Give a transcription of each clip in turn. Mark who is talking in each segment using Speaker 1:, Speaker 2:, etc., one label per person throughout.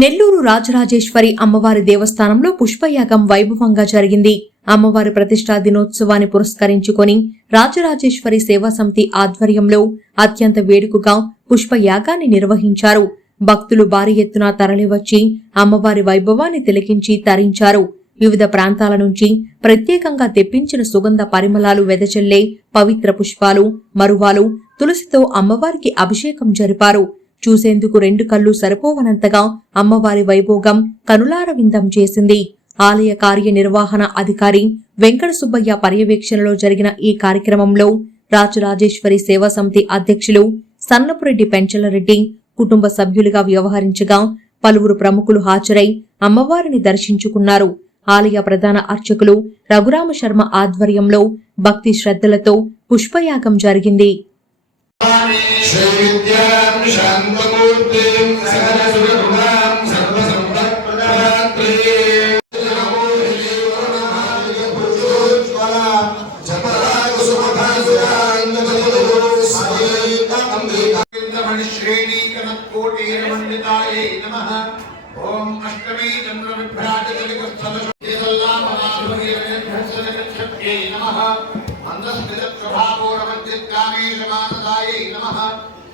Speaker 1: నెల్లూరు రాజరాజేశ్వరి అమ్మవారి దేవస్థానంలో పుష్పయాగం వైభవంగా జరిగింది. అమ్మవారి ప్రతిష్టా దినోత్సవాన్ని పురస్కరించుకొని రాజరాజేశ్వరి సేవా సమితి ఆధ్వర్యంలో అత్యంత వేడుకగా పుష్పయాగాన్ని నిర్వహించారు. భక్తులు భారీ ఎత్తున తరలివచ్చి అమ్మవారి వైభవాన్ని తిలకించి తరించారు. వివిధ ప్రాంతాల నుంచి ప్రత్యేకంగా తెప్పించిన సుగంధ పరిమళాలు వెదజల్లే పవిత్ర పుష్పాలు మరువాలు తులసితో అమ్మవారికి అభిషేకం జరిపారు. చూసేందుకు రెండు కళ్ళు సరిపోవనంతగా అమ్మవారి వైభోగం కనులార విందం చేసింది. ఆలయ కార్యనిర్వహణ అధికారి వెంకట సుబ్బయ్య పర్యవేక్షణలో జరిగిన ఈ కార్యక్రమంలో రాజరాజేశ్వరి సేవా సమితి అధ్యక్షులు సన్నపురెడ్డి పెంచలరెడ్డి కుటుంబ సభ్యులుగా వ్యవహరించగా పలువురు ప్రముఖులు హాజరై అమ్మవారిని దర్శించుకున్నారు. ఆలయ ప్రధాన అర్చకులు రఘురామ శర్మ ఆధ్వర్యంలో భక్తి శ్రద్ధలతో పుష్పయాగం జరిగింది.
Speaker 2: शान्तमूर्तिं सकलसुरगुणां सर्वसम्पत्प्रदात्रीं श्रेणीकनत्कोटीरमण्डितायै नमः ॐ अष्टमी चन्द्रविभ्राजजलिकस्थलशक्तिसल्लामहाभगीरभ्यः नमः मन्दस्मितप्रभापोरमञ्जित्कामेशमानदायै नमः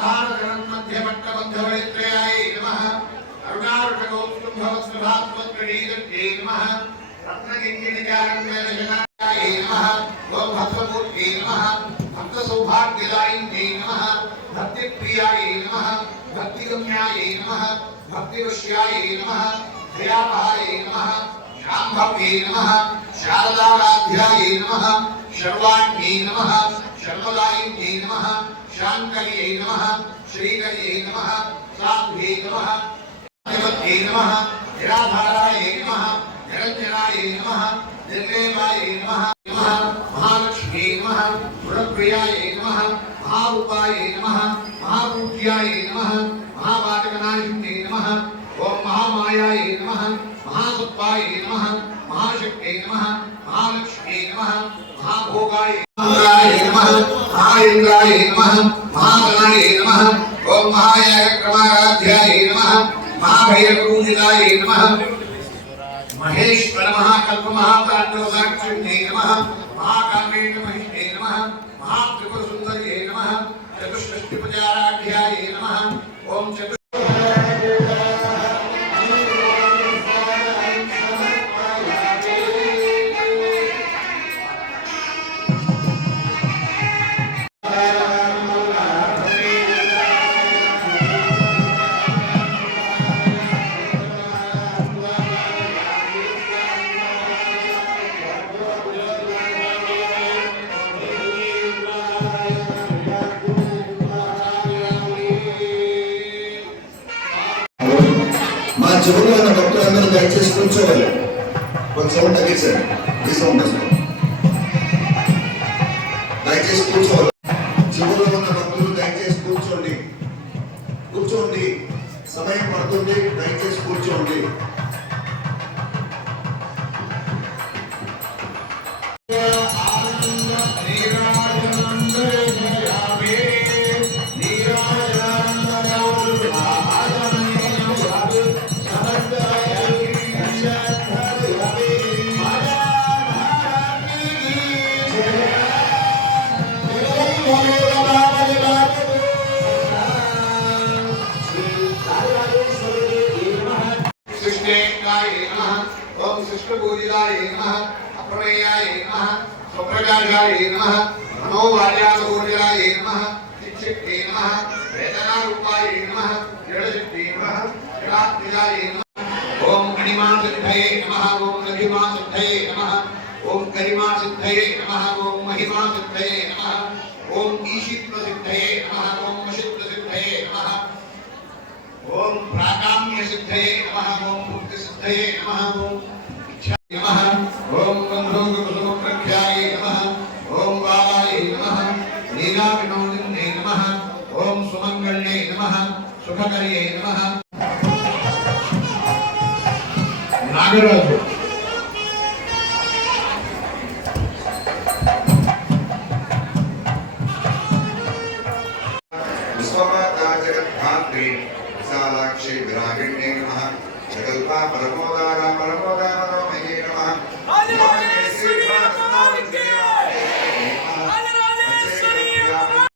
Speaker 2: स्तनभारतरन्मध्यमट्टबद्धवरित्रयायै नमः। करुणारुषगौस्तुम्भवस्त्रभात्वत्करीदत्यै नमः। रत्नकिङ्किणिकारण्यनशनाय नमः। ॐ भक्तमूर्त्यै नमः। भक्तसौभाग्यदायिन्यै नमः। भक्तिप्रियायै नमः। भक्तिगम्यायै नमः। भक्तिवश्यायै नमः। दयामहायै नमः। शाम्भव्यै नमः। शारदाराध्यायै नमः। शर्वाण्यै नमः। शर्मदायिन्यै नमः। शाङ्कर्यै नमः, श्रीकर्यै नमः साध्व्यै नमः देवत्यै नमः, निराधारायै नमः, निरञ्जनायै नमः, निर्लेपायै नमः नमः, महालक्ष्म्यै नमः, गुणप्रियायै नमः, महारूपायै नमः महापूज्यायै नमः महापाटकनाशिन्यै नमः ॐ महामायायै नमः महासत्त्वायै नमः, महाशक्त्यै नमः, महालक्ष्म्यै नमः, महाभोगाय नमः महाइन्द्राय नमः महागणाय नमः ॐ महायागक्रमाराध्याय नमः, महाभैरवपूजिताय नमः। महेश्वर महाकल्प महातांडव नमः महाकामेण महिष्णे नमः महात्रिपुरसुन्दर्ये नमः चतुष्षष्टि
Speaker 3: మా చెవులు ఉన్న భక్తులందరూ దయచేసి కూర్చోవాలి. కొంచెం తగ్గించండి. ఈ దయచేసి కూర్చోవాలి.
Speaker 2: कृष्णपूजिताय नमः अप्रमेयाय नमः स्वप्रकाशाय नमः मनोवार्यासपूजिताय नमः शिक्षित्ये नमः, वेदनारूपाय नमः, जडचित्ते नमः जडात्मिजाय नमः, ओम मणिमासिद्धये नमः, ओम लघिमासिद्धये नमः, ओम गरिमासिद्धये नमः, ओम महिमासिद्धये नमः, ओम ईशित्वसिद्धये नमः, ओम वशित्वसिद्धये नमः, ओम प्राकाम्यसिद्धये नमः, ओम भुक्तिसिद्धये नमः, ओम నమః ఓం బంధూకుసుమప్రఖ్యాయే నమః ఓం బాలాయే నమః లీలా వినోదిన్యే నమః ఓం సుమంగళ్యే నమః సుఖకర్యే నమః నాగరాజు
Speaker 3: విశ్వమాతా జగద్ధాత్రి విశాలాక్షి విరాగిణ్యే నమః జగల్పా పరమోదార పరమోదారమయే నమః